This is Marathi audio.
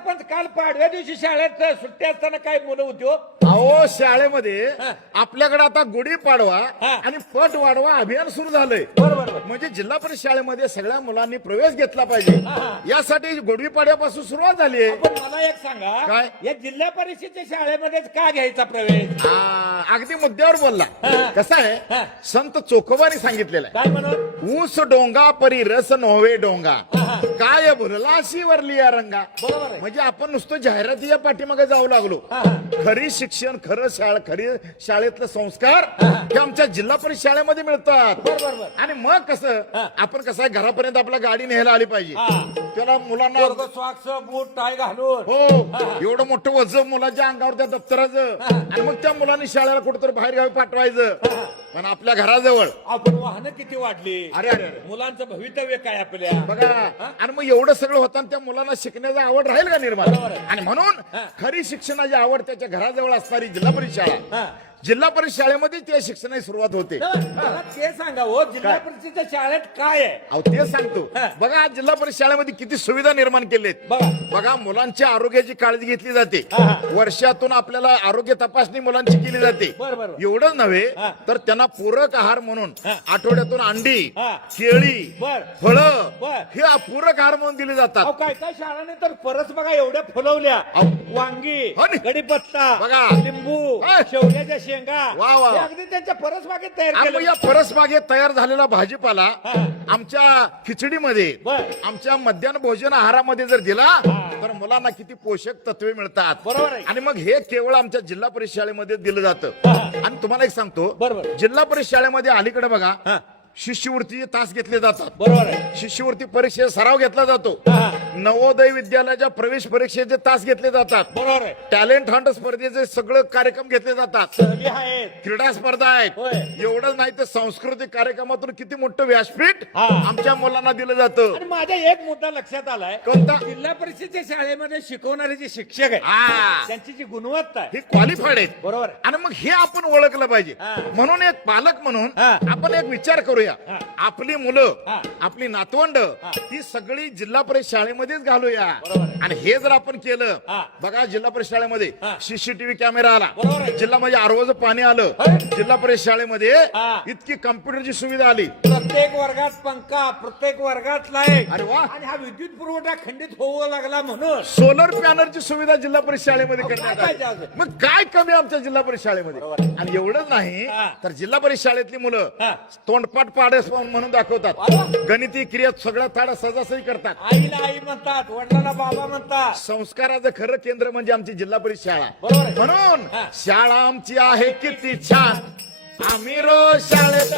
सरपंच काल पाडव्या दिवशी शाळेत सुट्टी असताना काय मुलं होती हो? अहो शाळेमध्ये आपल्याकडे आता गुढीपाडवा हा. आणि पट वाढवा अभियान सुरू झालंय. बरोबर म्हणजे जिल्हा परिषद शाळेमध्ये सगळ्या मुलांनी प्रवेश घेतला पाहिजे हा. यासाठी गुढीपाडव्यापासून सुरुवात झाली आहे. पण मला एक सांगा काय? या जिल्हा परिषदेच्या शाळेमध्येच का घ्यायचा प्रवेश? अगदी मुद्द्यावर बोलला. कसं हा. आहे संत चोखोबांनी सांगितलेलं आहे, काय म्हणत? ऊस डोंगा परी रस नव्हे डोंगा हा. काय भरलाशी वरली या रंगा. बरोबर आहे. म्हणजे आपण नुसतं जाहिराती या पाठीमागे जाऊ लागलो. हा. खरी शिक्षण खरं खरी शाळेतलं संस्कार हा. हे आमच्या जिल्हा परिषद शाळेमध्ये मिळतात. बरोबर. आणि मग कसं हा. आपण कसं आहे घरापर्यंत आपल्या गाडी न्यायला आली पाहिजे. हा. त्याला मुलांना पोरगं सॉक्स बूट टाय घालून हो एवढं मोठं वजन मुलाच्या अंगावर त्या दप्तराचं आणि मग त्या मुलांनी शाळेला कुठेतरी बाहेर गावी पाठवायचं. पण आपल्या घराजवळ आपण वाहनं किती वाढली, अरे अरे अरे. मुलांचं भवितव्य काय आपल्या. बघा आणि मग एवढं सगळं होताना त्या मुलांना शिकण्याची आवड राहील का निर्माण. बरोबर आहे. आणि म्हणून खरी शिक्षणाची आवड त्याच्या घराजवळ असणारी जिल्हा परिषद शाळा, हा. जिल्हा परिषद शाळेमध्ये त्या शिक्षणाची सुरुवात होते. मला ते सांगा हो, जिल्हा परिषदेच्या शाळेत काय आहे? अहो ते सांगतो. हा. बघा आज जिल्हा परिषद शाळेमध्ये किती सुविधा निर्माण केलेत. बघा. बघा मुलांच्या आरोग्याची काळजी घेतली जाते. हा. वर्षातून आपल्याला आरोग्य तपासणी मुलांची केली जाते. बरोबर. एवढंच नव्हे हा. तर त्यांना पूरक आहार म्हणून हा. आठवड्यातून अंडी हा. केळी बर. फळं बर. हे पूरक आहार म्हणून दिले जातात. अहो काय काय शाळाने तर परस बघा एवढ्या फुलवल्या. अहो. वांगी, हो नी. कढीपत्ता, बघा. लिंबू, हा. शेवग्याच्या शेंगा, वा, वा. हे अगदी त्यांच्या परसबागेत तयार आणि मग केलं. या परसबागेत तयार झालेला भाजीपाला हा. आमच्या खिचडीमध्ये बर. आमच्या मध्यान्ह भोजन आहारामध्ये जर दिला तर मुलांना किती पोषक तत्वे मिळतात. बरोबर आहे. आणि मग हे केवळ आमच्या जिल्हा परिषद शाळेमध्ये दिलं जातं. हा. आणि तुम्हाला एक सांगतो बरोबर. जिल्हा परिषद शाळेमध्ये अलीकडे बघा हा. शिष्यवृत्तीचे तास घेतले जातात. बरोबर आहे. शिष्यवृत्ती परीक्षेचा सराव घेतला जातो. हा. नवोदय विद्यालयाच्या प्रवेश परीक्षेचे तास घेतले जातात. बरोबर आहे. टॅलेंट हंट स्पर्धेचे सगळं कार्यक्रम घेतले जातात. सहली आहेत. क्रीडा स्पर्धा आहेत. होय. एवढंच नाही तर सांस्कृतिक कार्यक्रमातून किती मोठं व्यासपीठ हा. आमच्या मुलांना दिलं जातं. आणि माझ्या एक मुद्दा लक्षात आलाय. कोणता? जिल्हा परिषदेच्या शाळेमध्ये शिकवणारे जे शिक्षक आहेत हा. त्यांची जी गुणवत्ता आहे. हे क्वालिफाईड आहेत. बरोबर आहे. आणि मग हे आपण ओळखलं पाहिजे. हा. म्हणून एक पालक म्हणून हा. आपण एक विचार करूया. हा. आपली मुलं हा. आपली नातवंड हा. ही सगळी जिल्हा परिषद शाळेमध्येच घालूया. बरोबर आहे. आणि हे जर आपण केलं हा. बघा जिल्हा परिषद शाळेमध्ये हा. सीसीटीव्ही कॅमेरा आला. बरोबर आहे. जिल्हा म्हणजे आरोज पाणी आलं. होय. जिल्हा परिषद शाळेमध्ये हा. इतकी कम्प्युटरची सुविधा आली. प्रत्येक वर्गात पंखा, प्रत्येक वर्गात लाईट. अरे वा. आणि हा विद्युत पुरवठा खंडित होऊ लागला म्हणून सोलर पॅनलची सुविधा जिल्हा परिषद शाळेमध्ये अहो, करण्यात काय आली. पाहिजे अजून? मग काय कमी आमच्या जिल्हा परिषद शाळेमध्ये. बरोबर आहे. आणि एवढंच नाही हा. तर जिल्हा परिषद शाळेतली मुलं हा. तोंडपाठ पाडस म्हणून दाखवतात. अरे वा. गणिती क्रियात सगळ्या ताडा सहजासहजी करतात. आईला आई म्हणतात, वडिलांना बाबा म्हणतात. संस्काराचं खरं केंद्र म्हणजे आमची जिल्हा परिषद शाळा. बरोबर आहे. म्हणून हा. शाळा आमची आहे किती छान आम्ही रोज शाळेत